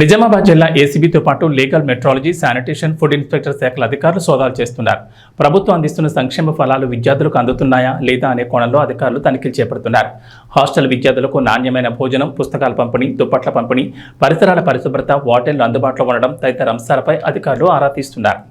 నిజామాబాద్ జిల్లా ఏసీబీతో పాటు legal metrology, sanitation, food inspector శాఖల అధికారులు సోదాలు చేస్తున్నారు. ప్రభుత్వం అందిస్తున్న సంక్షేమ ఫలాలు విద్యార్థులకు అందుతున్నాయా లేదా అనే కోణంలో అధికారులు తనిఖీలు చేపడుతున్నారు. హాస్టల్ విద్యార్థులకు నాణ్యమైన భోజనం, పుస్తకాల పంపిణీ, దుప్పట్ల పంపిణీ, పరిసరాల పరిశుభ్రత, వార్డెన్లు అందుబాటులో ఉండడం తదితర అంశాలపై అధికారులు ఆరా తీస్తున్నారు.